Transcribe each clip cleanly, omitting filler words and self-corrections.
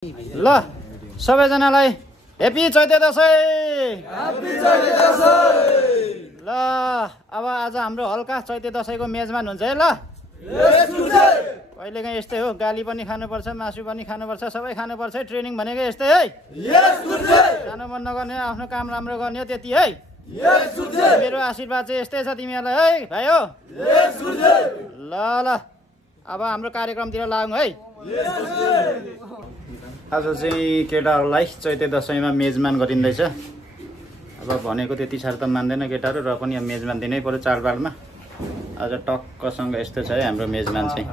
ल सबैजनालाई हेप्पी चैते दशैं। ल अब आज हाम्रो हल्का चैते दशैंको मेजबान हुन्छ है। ल कहिलेकाहीँ यस्तै हो, गाली पनि खानुपर्छ, मासु पनि खानुपर्छ, सबै खानुपर्छ है। ट्रेनिङ भनेको यस्तै है। जानु मन नगर्ने, आफ्नो काम राम्रो गर्ने हो, त्यति है। मेरो आशीर्वाद चाहिँ यस्तै छ तिमीहरूलाई है भाइ हो। ल ल अब हाम्रो कार्यक्रमतिर लागौँ है। आज चाहिँ केटाहरूलाई चैते दशैंमा मेजबान गरिँदैछ। अब भनेको त्यति साह्रो त मान्दैन केटाहरू, र पनि अब मेजबान दिनै पर्यो चाडबाडमा। आज टक्कसँग यस्तो छ है हाम्रो मेजबान चाहिँ।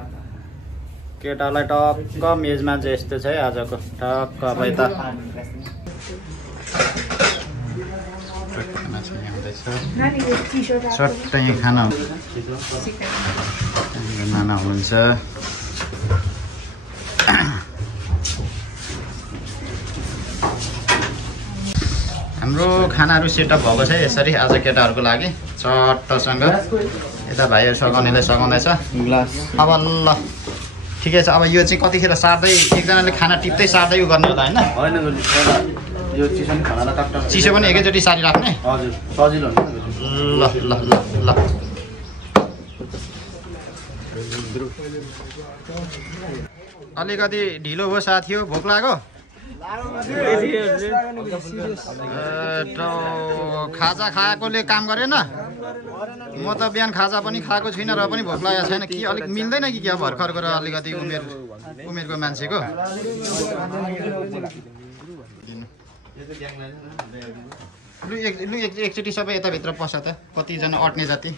केटाहरूलाई टक्क मेजबान चाहिँ यस्तो छ है आजको। टक्क अब यता सट्टै खाना नाना हुनुहुन्छ। हाम्रो खानाहरू सेटअप भएको छ यसरी आज केटाहरूको लागि चट्टसँग। यता भाइहरू सघाउनेले सघाउँदैछ। अब ल ठिकै छ। अब यो चाहिँ कतिखेर सार्दै एकजनाले खाना टिप्दै सार्दै उ गर्ने होला होइन? यो चिसो पनि खानालाई टक्टक चिसो पनि एकैचोटि सारिराख्ने। हजुर सजिलो हुन्छ। ल ल ल ल अलिकति ढिलो भयो साथी हो, भोक लाग्यो। खाजा खाएकोले काम गरेन। म त बिहान खाजा पनि खाएको छुइनँ र पनि भोक लागेको छैन। कि अलिक मिल्दैन कि क्या भर्खरको र अलिकति उमेरको मान्छेको। लु एकचोटि सबै यताभित्र पस त, कतिजना अट्ने जाति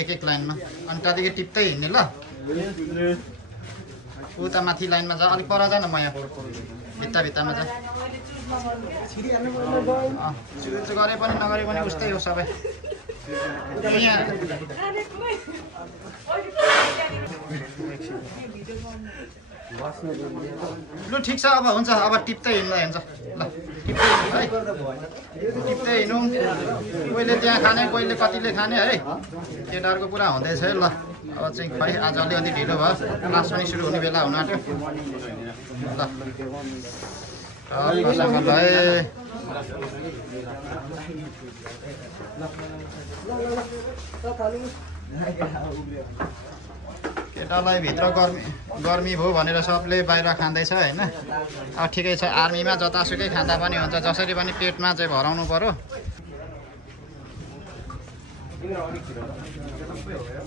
एक एक लाइनमा। अनि त्यहाँदेखि टिप्दै हिँड्ने। ल उता माथि लाइनमा जा, अलिक पर जा न, म यहाँ भित्तामा जा। चुज गरे पनि नगरे पनि उस्तै हो सबै यहाँ। लु ठिक छ, अब हुन्छ। अब टिप्दै हिँड्दा हुन्छ। ल टिप्दै हिँड्नु है, टिप्दै हिँड्नु। कोहीले त्यहाँ खाने, कोहीले कतिले खाने है। केटाहरूको पुरा हुँदैछ है। ल अब चाहिँ खै आज अलिकति ढिलो भयो, क्लास पनि सुरु हुने बेला हुन आँट्यो। ल केटालाई भित्र गर्मी भयो भनेर सबले बाहिर खाँदैछ होइन। अब ठिकै छ, आर्मीमा जतासुकै खाँदा पनि हुन्छ, जसरी पनि पेटमा चाहिँ भराउनु पर्यो।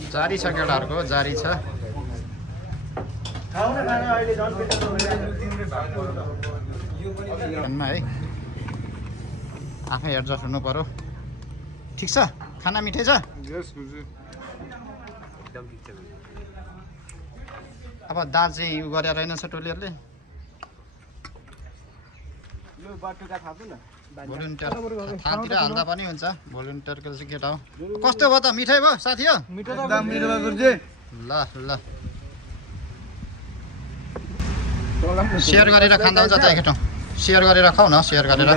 जारी छ केटाहरूको, जारी छ। है आफै एडजस्ट हुनु पर्यो। ठिक छ, खाना मिठै छ। अब दाल चाहिँ उ गरेर रहेनछ टोलीहरूले। भोलिन्टियर थालतिर हाल्दा पनि हुन्छ। भोलिन्टियरको चाहिँ केटा हो। कस्तो भयो त, मिठै भयो साथी हो? ल ल सेयर गरेर खाँदा हुन्छ त एकैठाउँ। सेयर गरेर खाऊ न, सेयर गरेर।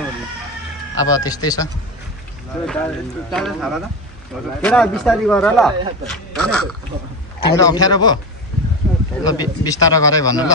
अब त्यस्तै छ। तिमीलाई अप्ठ्यारो भयो? ल बिस्तारो गरे भन्नु। ल